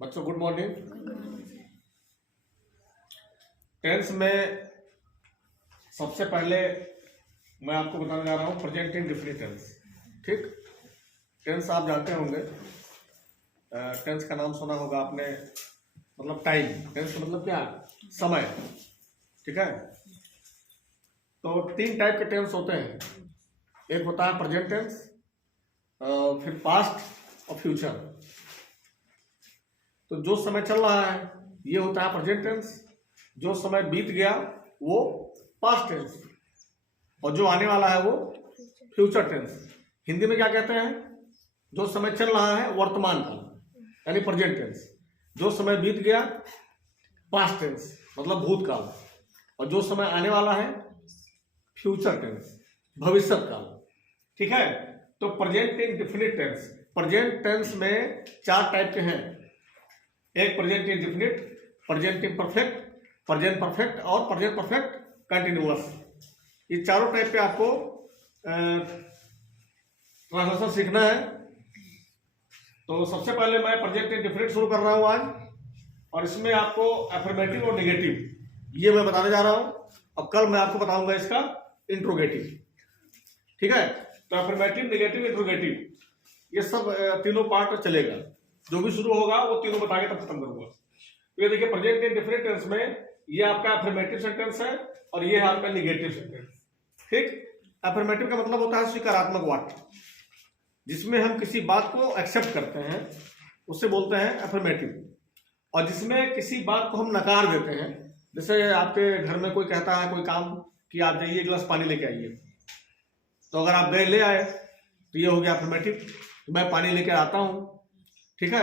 बच्चों good morning. Tense में सबसे पहले मैं आपको बताने जा रहा हूँ प्रेजेंट इंडेफिनिट टेंस। ठीक, टेंस आप जानते होंगे, टेंस का नाम सुना होगा आपने, मतलब टाइम। टेंस का मतलब क्या? समय। ठीक है, तो तीन टाइप के टेंस होते हैं। एक होता है प्रेजेंट टेंस, फिर पास्ट और फ्यूचर। तो जो समय चल रहा है ये होता है प्रेजेंट टेंस, जो समय बीत गया वो पास्ट टेंस, और जो आने वाला है वो फ्यूचर टेंस। हिंदी में क्या कहते हैं? जो समय चल रहा है वर्तमान काल यानी प्रेजेंट टेंस, जो समय बीत गया पास्ट टेंस मतलब भूतकाल, और जो समय आने वाला है फ्यूचर टेंस भविष्य काल। ठीक है, तो present indefinite tense, present tense में चार टाइप के हैं। एक present indefinite, present imperfect, present perfect और प्रेजेंट परफेक्ट कंटिन्यूअस। ये चारों टाइप पे आपको ट्रांसलेशन सीखना है। तो सबसे पहले मैं प्रेजेंट इंडेफिनिट शुरू कर रहा हूं आज, और इसमें आपको अफर्मेटिव और नेगेटिव ये मैं बताने जा रहा हूं। अब कल मैं आपको बताऊंगा इसका इंट्रोगेटिव। ठीक है, तो अफर्मेटिव, नेगेटिव, इंट्रोगेटिव ये सब तीनों पार्ट चलेगा। जो भी शुरू होगा वो तीनों बता के तब खत्म करूंगा। तो ये देखिए प्रेजेंट इंडेफिनिट टेंस में ये आपका अफर्मेटिव सेंटेंस है और ये है आपका नेगेटिव सेंटेंस। ठीक, अफर्मेटिव का मतलब होता है स्वीकारात्मक वाक्य, जिसमें हम किसी बात को एक्सेप्ट करते हैं उससे बोलते हैं अफर्मेटिव। और जिसमें किसी बात को हम नकार देते हैं, जैसे आपके घर में कोई कहता है कोई काम कि आप जाइए गिलास पानी लेके आइए, तो अगर आप गए ले आए तो ये हो गया अफर्मेटिव, मैं पानी लेके आता हूं। ठीक है,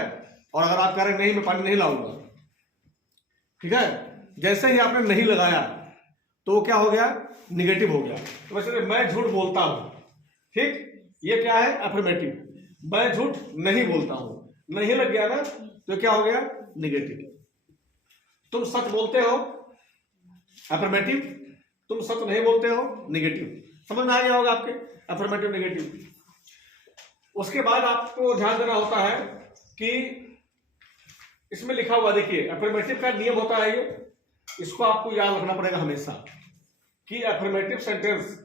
और अगर आप कह रहे हैं नहीं मैं पानी नहीं लाऊंगा, ठीक है, जैसे ही आपने नहीं लगाया तो वो क्या हो गया? निगेटिव हो गया। तो वैसे मैं झूठ बोलता हूं, ठीक, ये क्या है? अफर्मेटिव। मैं झूठ नहीं बोलता हूं, नहीं लग गया ना, तो क्या हो गया? निगेटिव। तुम सच बोलते हो, अफर्मेटिव। तुम सच नहीं बोलते हो, निगेटिव। समझ में आ गया होगा आपके अफर्मेटिव नेगेटिव। उसके बाद आपको ध्यान देना होता है कि इसमें लिखा हुआ, देखिए अफर्मेटिव का नियम होता है ये, इसको आपको याद रखना पड़ेगा हमेशा कि अफर्मेटिव सेंटेंस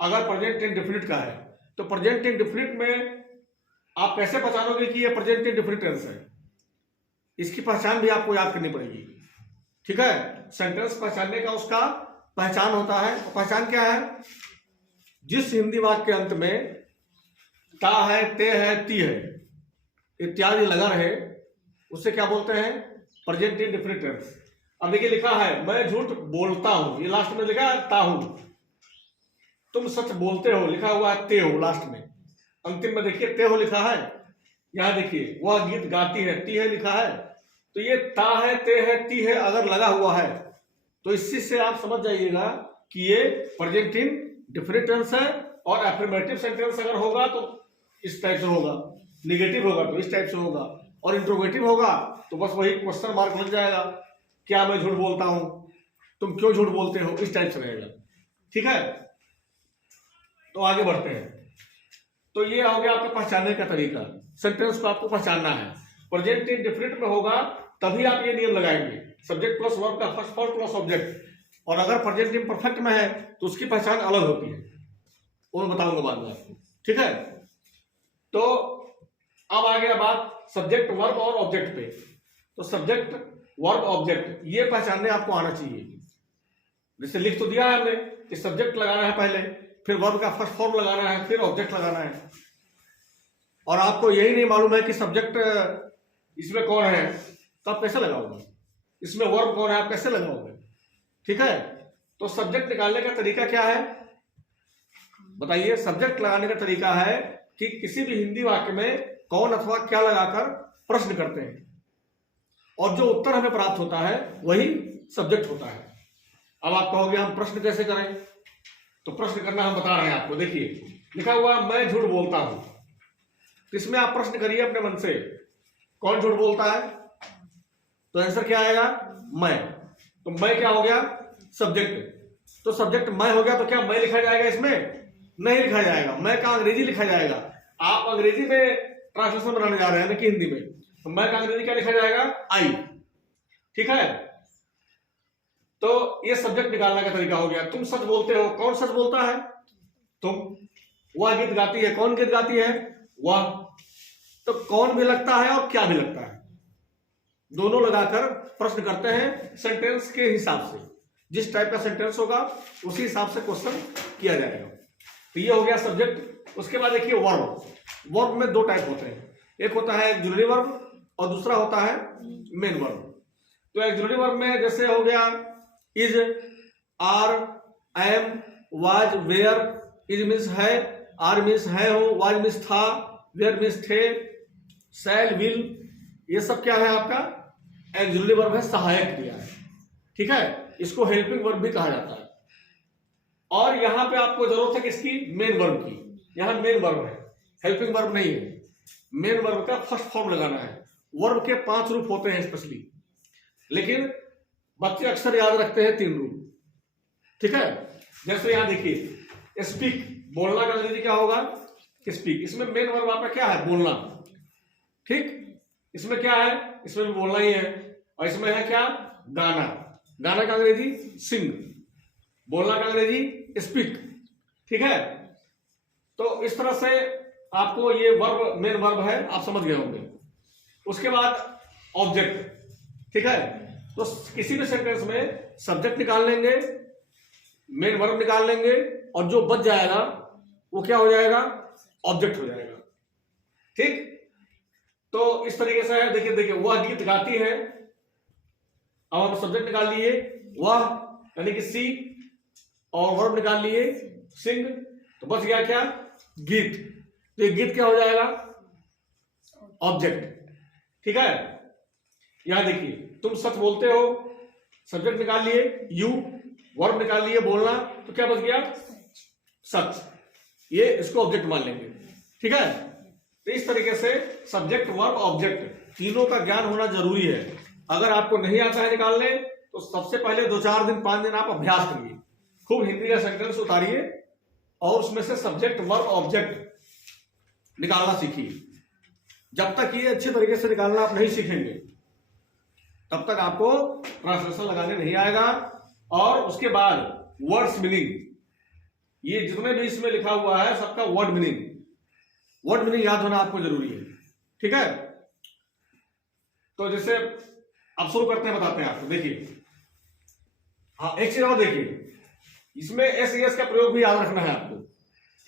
अगर प्रेजेंट इंडेफिनिट का है तो प्रेजेंट इंडेफिनिट में आप कैसे पहचानोगे कि ये प्रेजेंट इंडेफिनिट टेंस है? इसकी पहचान भी आपको याद करनी पड़ेगी। ठीक है, सेंटेंस पहचानने का उसका पहचान होता है। पहचान क्या है? जिस हिंदी वाक्य के अंत में ता है, ते है, ती है इत्यादि लगा रहे उससे क्या बोलते हैं? Present indefinite tense. अब देखिए लिखा है मैं झूठ बोलता हूं, ये लास्ट में लिखा है ता हूं। तुम सच बोलते हो लिखा हुआ है ते हो लास्ट में, अंतिम में देखिए ते हो लिखा है। यहां देखिए वह गीत गाती है, ती है लिखा है। तो ये ता है, ते है, ती है अगर लगा हुआ है तो इसी से आप समझ जाइएगा कि ये प्रेजेंट इंडेफिनिट टेंस है। और अफर्मेटिव सेंटेंस अगर होगा तो इस टाइप से होगा, निगेटिव होगा तो इस टाइप से होगा, और इंट्रोगेटिव होगा तो बस वही क्वेश्चन मार्क लग जाएगा, क्या मैं झूठ बोलता हूं, तुम क्यों झूठ बोलते हो, इस टाइप से रहेगा। ठीक है, तो आगे बढ़ते हैं। तो ये हो गया आपका पहचानने का तरीका, सेंटेंस को आपको पहचानना है। प्रेजेंट इंडेफिनिट में होगा तभी आप ये नियम लगाएंगे, सब्जेक्ट प्लस वर्ब का फर्स्ट फॉर्म प्लस ऑब्जेक्ट। और अगर प्रेजेंट इम्परफेक्ट में है तो उसकी पहचान अलग होती है, वो मैं बताऊंगा बाद में आपको। ठीक है, तो अब आ गया बात सब्जेक्ट वर्ब और ऑब्जेक्ट पे। तो सब्जेक्ट वर्ब ऑब्जेक्ट ये पहचानने आपको आना चाहिए। जैसे लिख तो दिया है हमने कि सब्जेक्ट लगाना है पहले, फिर वर्ब का फर्स्ट फॉर्म लगाना है, फिर ऑब्जेक्ट लगाना है। और आपको यही नहीं मालूम है कि सब्जेक्ट इसमें कौन है तो आप कैसे लगाओगे, इसमें वर्ब कौन है आप कैसे लगाओगे? ठीक है, तो सब्जेक्ट निकालने का तरीका क्या है बताइए? सब्जेक्ट लगाने का तरीका है कि किसी भी हिंदी वाक्य में कौन अथवा क्या लगाकर प्रश्न करते हैं, और जो उत्तर हमें प्राप्त होता है वही सब्जेक्ट होता है। अब आप कहोगे हम प्रश्न कैसे करें? तो प्रश्न करना हम बता रहे हैं आपको। देखिए लिखा हुआ मैं झूठ बोलता हूं, इसमें आप प्रश्न करिए अपने मन से, कौन झूठ बोलता है? तो आंसर क्या आएगा? मैं। तो मैं क्या हो गया? सब्जेक्ट। तो सब्जेक्ट मैं हो गया तो क्या मैं लिखा जाएगा? इसमें नहीं लिखा जाएगा, मैं का अंग्रेजी लिखा जाएगा। आप अंग्रेजी में ट्रांसलेशन बनाने जा रहे हैं ना कि हिंदी में, तो मैं का अंग्रेजी क्या लिखा जाएगा? आई। ठीक है, तो ये सब्जेक्ट निकालने का तरीका हो गया। तुम सच बोलते हो, कौन सच बोलता है? तुम। वह गीत गाती है, कौन गीत गाती है? वह। तो कौन भी लगता है और क्या भी लगता है, दोनों लगाकर प्रश्न करते हैं सेंटेंस के हिसाब से। जिस टाइप का सेंटेंस होगा उसी हिसाब से क्वेश्चन किया जाएगा। तो ये हो गया सब्जेक्ट। उसके बाद देखिए वर्ब। वर्ब में दो टाइप होते हैं, एक होता है ऑक्सिलरी वर्ब और दूसरा होता है मेन वर्ब। तो ऑक्सिलरी वर्ब में जैसे हो गया is, are, am, was, were. Is means है, आर मीन्स है हो, वाज मीन्स था, वेयर मीन्स थे, शैल, विल, ये सब क्या है आपका? ऑक्सिलरी वर्ब है, सहायक क्रिया है। ठीक है, इसको हेल्पिंग वर्ब भी कहा जाता है। और यहां पे आपको जरूरत है किसकी? मेन वर्ब की। यहां मेन वर्ब है, हेल्पिंग वर्ब नहीं है। मेन वर्ब का फर्स्ट फॉर्म लगाना है। वर्ब के 5 रूप होते हैं स्पेशली, लेकिन बच्चे अक्सर याद रखते हैं 3 रूप। ठीक है, जैसे यहां देखिए स्पीक, बोलना का अंग्रेजी क्या होगा? स्पीक। इसमें मेन वर्ब आपका क्या है? बोलना। ठीक, इसमें क्या है? इसमें भी बोलना ही है। और इसमें है क्या? गाना। गाना का अंग्रेजी सिंग, बोलना का अंग्रेजी स्पीक। ठीक है, तो इस तरह से आपको ये वर्ब मेन वर्ब है, आप समझ गए होंगे। उसके बाद ऑब्जेक्ट। ठीक है, तो किसी भी सेंटेंस में सब्जेक्ट निकाल लेंगे, मेन वर्ब निकाल लेंगे, और जो बच जाएगा वो क्या हो जाएगा? ऑब्जेक्ट हो जाएगा। ठीक, तो इस तरीके से है। देखिए देखिए, वह गीत गाती है, अब हम सब्जेक्ट निकाल लिए वह यानी कि सी, और वर्ब निकाल लिए सिंग, तो बच गया क्या? गीत। तो ये गीत क्या हो जाएगा? ऑब्जेक्ट। ठीक है, यहां देखिए तुम सच बोलते हो, सब्जेक्ट निकाल लिए यू, वर्ब निकाल लिए बोलना, तो क्या बच गया? सच। ये इसको ऑब्जेक्ट मान लेंगे। ठीक है, तो इस तरीके से सब्जेक्ट, वर्ब, ऑब्जेक्ट तीनों का ज्ञान होना जरूरी है। अगर आपको नहीं आता है निकालने, तो सबसे पहले 2-4 दिन 5 दिन आप अभ्यास करिए, खूब हिंदी का सेंटेंस उतारिए और उसमें से सब्जेक्ट, वर्ब, ऑब्जेक्ट निकालना सीखिए। जब तक ये अच्छे तरीके से निकालना आप नहीं सीखेंगे, तब तक आपको ट्रांसलेशन लगाने नहीं आएगा। और उसके बाद वर्ड्स मीनिंग, ये जितने भी इसमें लिखा हुआ है सबका वर्ड मीनिंग याद होना आपको जरूरी है। ठीक है, तो जैसे अब शुरू करते हैं, बताते हैं आपको। देखिए, हाँ एक चीज और देखिए, इसमें एस एस का प्रयोग भी याद रखना है आपको।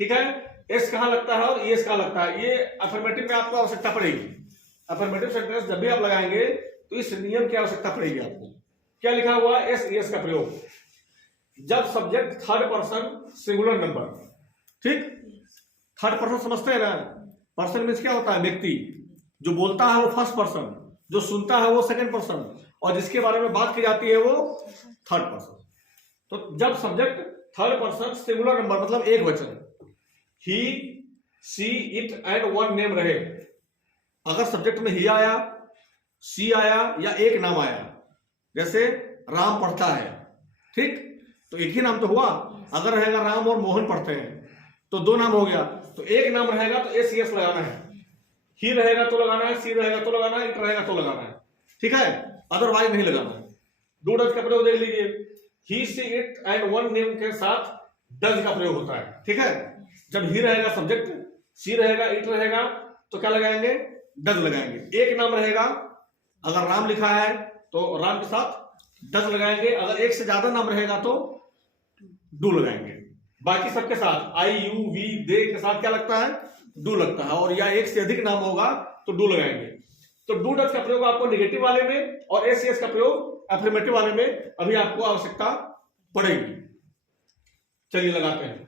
ठीक है, एस कहां लगता है और एस कहां लगता है, ये अफर्मेटिव में आपको आवश्यकता पड़ेगी। अफर्मेटिव सेंटेंस जब भी आप लगाएंगे तो इस नियम की आवश्यकता पड़ेगी आपको। क्या लिखा हुआ? एस एस का प्रयोग जब subject third person singular number. ठीक, थर्ड पर्सन समझते हैं ना? पर्सन मीन्स क्या होता है? व्यक्ति। जो बोलता है वो फर्स्ट पर्सन, जो सुनता है वो सेकंड पर्सन, और जिसके बारे में बात की जाती है वो थर्ड पर्सन। तो जब subject third person singular number मतलब एक वचन, ही, सी, इट एंड वन नेम रहे। अगर सब्जेक्ट में ही आया, सी आया या एक नाम आया, जैसे राम पढ़ता है, ठीक, तो एक ही नाम तो हुआ। अगर रहेगा राम और मोहन पढ़ते हैं तो 2 नाम हो गया। तो एक नाम रहेगा तो एस एस लगाना है, ही रहेगा तो लगाना है, सी रहेगा तो लगाना है, इट रहेगा तो लगाना है। ठीक है, अदरवाइज नहीं लगाना है। डू डज का प्रयोग देख लीजिए, ही, सी, इट एंड वन नेम के साथ डज का प्रयोग होता है। ठीक है, जब ही रहेगा सब्जेक्ट, सी रहेगा, इट रहेगा, तो क्या लगाएंगे? डज लगाएंगे। एक नाम रहेगा, अगर राम लिखा है तो राम के साथ डज लगाएंगे, अगर एक से ज्यादा नाम रहेगा तो डू लगाएंगे। बाकी सबके साथ आई, यू, वी, दे के साथ क्या लगता है? डू लगता है। और या एक से अधिक नाम होगा तो डू लगाएंगे। तो डू डज का प्रयोग आपको नेगेटिव वाले में और एस एस का प्रयोग अफर्मेटिव वाले में अभी आपको आवश्यकता पड़ेगी। चलिए लगाते हैं।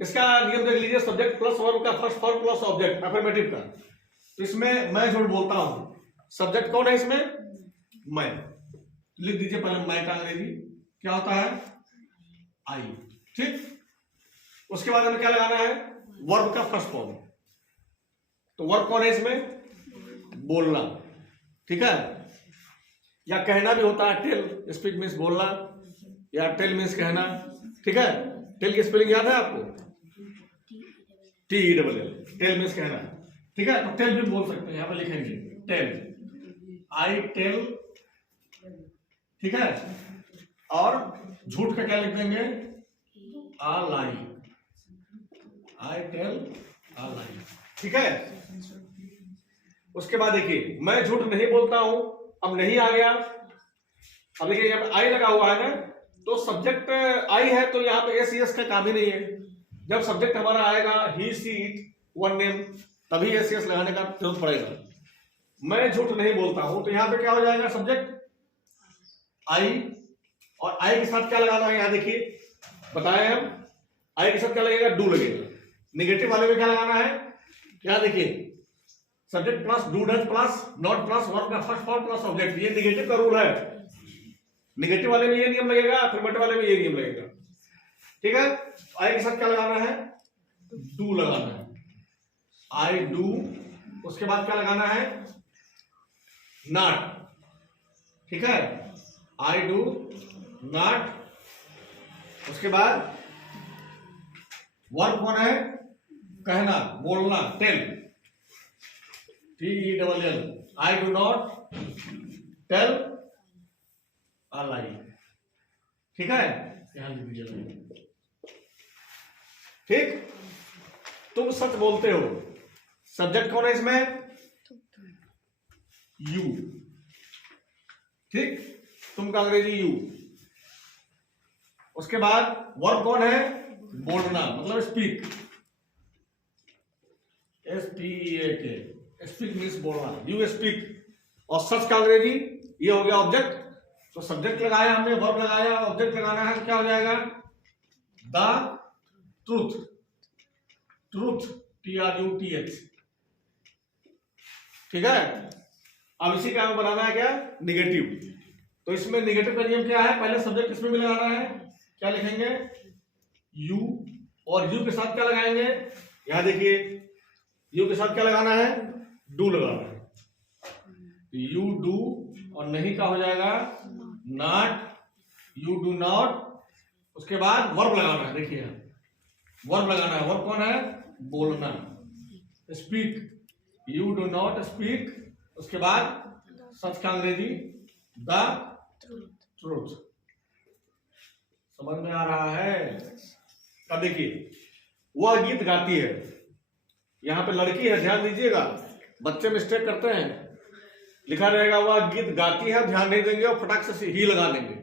इसका नियम देख लीजिए, सब्जेक्ट प्लस वर्ब का first form plus object affirmative का। तो इसमें मैं झूठ बोलता हूं, सब्जेक्ट कौन है इसमें? मैं। लिख दीजिए पहले मैं का अंग्रेजी क्या होता है? आई। ठीक, उसके बाद हमें क्या लगाना है? वर्ब का फर्स्ट फॉर्म। तो वर्ब कौन है इसमें? बोलना। ठीक है, या कहना भी होता है, टेल। स्पीक मीन्स बोलना, या टेल मीन्स कहना। ठीक है, टेल की स्पेलिंग याद है आपको? TELL। टेल मीन्स कहना। ठीक है, तो टेल भी बोल सकते हैं, यहाँ पे लिखेंगे टेल, आई टेल, ठीक है। और झूठ का क्या लिख देंगे, आ लाई, आई टेल आ लाई, ठीक है। उसके बाद देखिए मैं झूठ नहीं बोलता हूं, अब नहीं आ गया। अब देखिए यहाँ पे आई लगा हुआ है ना, तो सब्जेक्ट आई है तो यहाँ पे एस यस का काम ही नहीं है। जब सब्जेक्ट हमारा आएगा ही सी इट वन नेम, तभी एस यस लगाने का जरूरत पड़ेगा। मैं झूठ नहीं बोलता हूं, तो यहाँ पे क्या हो जाएगा, सब्जेक्ट आई, और आई के साथ क्या लगाना है, यहाँ देखिए बताए हम, आई के साथ क्या लगेगा, डू लगेगा। निगेटिव वाले में क्या लगाना है, क्या देखिए subject plus do does plus not plus verb का फर्स्ट फॉर्म प्लस ऑब्जेक्ट, ये निगेटिव का रूल है। निगेटिव वाले में ये नियम लगेगा, अफर्मेटिव वाले में ये नियम लगेगा, ठीक है। आई के साथ क्या लगाना है, डू लगाना है, आई डू। उसके बाद क्या लगाना है, नॉट, ठीक है, आई डू नॉट। उसके बाद वर्ब कौन है, कहना, बोलना, tell, TELL, I do not tell a lie, ठीक है, ध्यान दीजिए। ठीक, तुम सच बोलते हो, सब्जेक्ट कौन है इसमें, यू, ठीक, तुम का अंग्रेजी यू। उसके बाद वर्ब कौन है, बोलना, मतलब स्पीक, SPEAK, स्पीक मीन्स बोलना, यू स्पीक। और सच का अंग्रेजी ये हो गया ऑब्जेक्ट, तो सब्जेक्ट लगाया हमने, वर्ब लगाया, ऑब्जेक्ट लगाना है, क्या हो जाएगा, द ट्रूथ, ट्रूथ, TRUTH, ठीक है। अब इसी का बनाना है क्या, निगेटिव। तो इसमें निगेटिव का नियम क्या है, पहले सब्जेक्ट किसमें भी लगाना है, क्या लिखेंगे, यू, और यू के साथ क्या लगाएंगे, यहां देखिए यू के साथ क्या लगाना है, डू लगाना है, यू डू, और नहीं का हो जाएगा नॉट, यू डू नॉट। उसके बाद वर्ब लगाना है, देखिए वर्ब लगाना है, वर्ब कौन है, बोलना, speak, you do not speak. उसके बाद सच का अंग्रेजी द ट्रूथ, समझ में आ रहा है। अब देखिए वह गीत गाती है, यहां पे लड़की है, ध्यान दीजिएगा, बच्चे मिस्टेक करते हैं, लिखा रहेगा वह गीत गाती है, ध्यान नहीं देंगे और फटाक से ही लगा देंगे।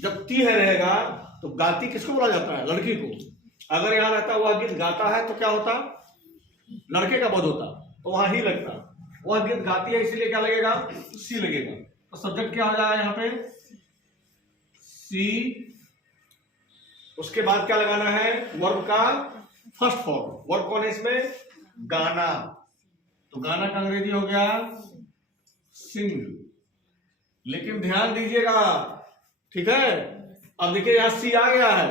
जब ती है रहेगा तो गाती किसको बोला जाता है, लड़की को। अगर यहां रहता वह गीत गाता है तो क्या होता, लड़के का बोध होता, तो वहां ही लगता। वह गीत गाती है इसलिए क्या लगेगा, सी लगेगा। तो सब्जेक्ट क्या हो जाएगा यहाँ पे, सी। उसके बाद क्या लगाना है, वर्ब का फर्स्ट फॉर्म, वर्ब कौन है इसमें, गाना, तो गाना का अंग्रेजी हो गया सिंग। लेकिन ध्यान दीजिएगा, ठीक है। अब देखिए यहां सी आ गया है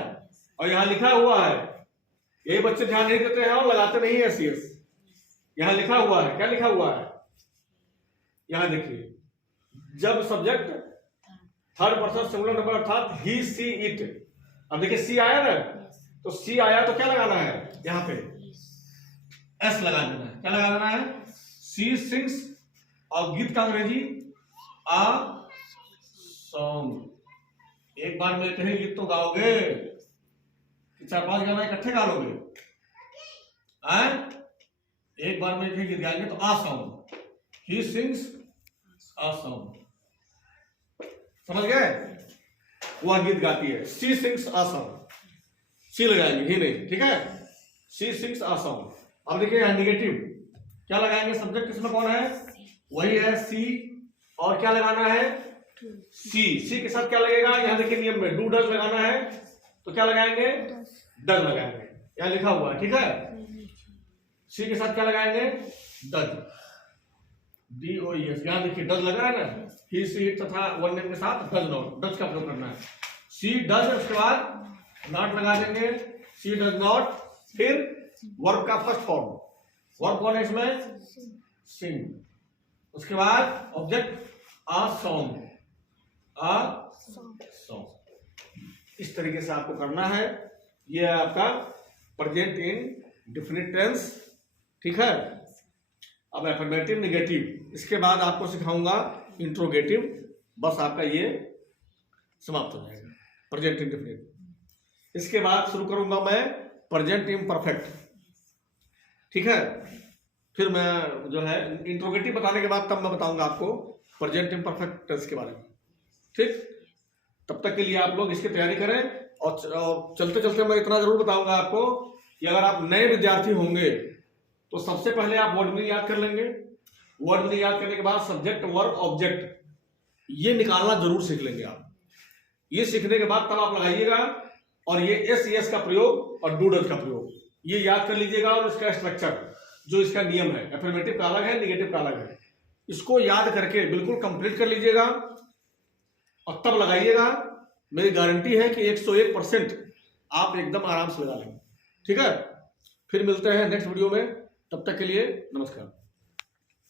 और यहां लिखा हुआ है, यही बच्चे ध्यान नहीं देते हैं और लगाते नहीं है सीएस। यहां लिखा हुआ है, क्या लिखा हुआ है, यहां देखिए, जब subject third person singular number अर्थात ही सी इट। अब देखिए सी आया ना, तो सी आया तो क्या लगाना है, यहां पे एस लगा देना है, क्या लगा देना है, सी सिंग्स। और गीत का अंग्रेजी आ सॉन्ग। एक बार में इतने गीत तो गाओगे कि 4-5 गाना इकट्ठे गा लोगे, एक बार में इतने गीत गाएंगे तो आ song, he sings uh song, समझ गए। वह गीत गाती है, सी सिंग्स आ सॉन्ग, सी लगाएंगे, ही नहीं, ठीक है, सी सिंग्स आ सॉन्ग। अब देखिए यहां निगेटिव क्या लगाएंगे, सब्जेक्ट इसमें कौन है, वही है सी, और क्या लगाना है, सी। सी के साथ क्या लगेगा, यहां देखिए नियम में डू डज लगाना है, तो क्या लगाएंगे, डज लगाएंगे, यहां लिखा हुआ है, ठीक है। सी के साथ क्या लगाएंगे, डज, DOES, यहां देखिए डज लगा है ना, ही सी इट तथा वन नेम के साथ डज नॉट, डज का प्रयोग करना है, सी डज। उसके बाद नॉट लगा देंगे, सी डज नॉट। फिर वर्ब का फर्स्ट फॉर्म, वर्ब कौन है इसमें, सिंग। उसके बाद ऑब्जेक्ट आ सॉन्ग, आ सॉन्ग। इस तरीके से आपको करना है। यह है आपका प्रेजेंट इन डेफिनिट टेंस, ठीक है। अब एफर्मेटिव, निगेटिव, इसके बाद आपको सिखाऊंगा इंट्रोगेटिव। बस आपका ये समाप्त हो जाएगा प्रेजेंट इंडेफिनिट। इसके बाद शुरू करूंगा मैं प्रेजेंट इम्परफेक्ट, ठीक है। फिर मैं जो है इंट्रोगेटिव बताने के बाद तब मैं बताऊंगा आपको प्रेजेंट इम्परफेक्ट टेंस के बारे में, ठीक। तब तक के लिए आप लोग इसकी तैयारी करें। और चलते चलते मैं इतना जरूर बताऊंगा आपको कि अगर आप नए विद्यार्थी होंगे तो सबसे पहले आप वर्ड मीनिंग याद कर लेंगे। वर्ड मीनिंग याद करने के बाद सब्जेक्ट, वर्ब, ऑब्जेक्ट ये निकालना जरूर सीख लेंगे आप। ये सीखने के बाद तब आप लगाइएगा और ये एस यस का प्रयोग और डू डज का प्रयोग ये याद कर लीजिएगा। और इसका स्ट्रक्चर जो इसका नियम है, एफर्मेटिव का अलग है, निगेटिव का अलग है, इसको याद करके बिल्कुल कंप्लीट कर लीजिएगा और तब लगाइएगा। मेरी गारंटी है कि 101% आप एकदम आराम से लगा लेंगे, ठीक है। फिर मिलते हैं नेक्स्ट वीडियो में, तब तक के लिए नमस्कार।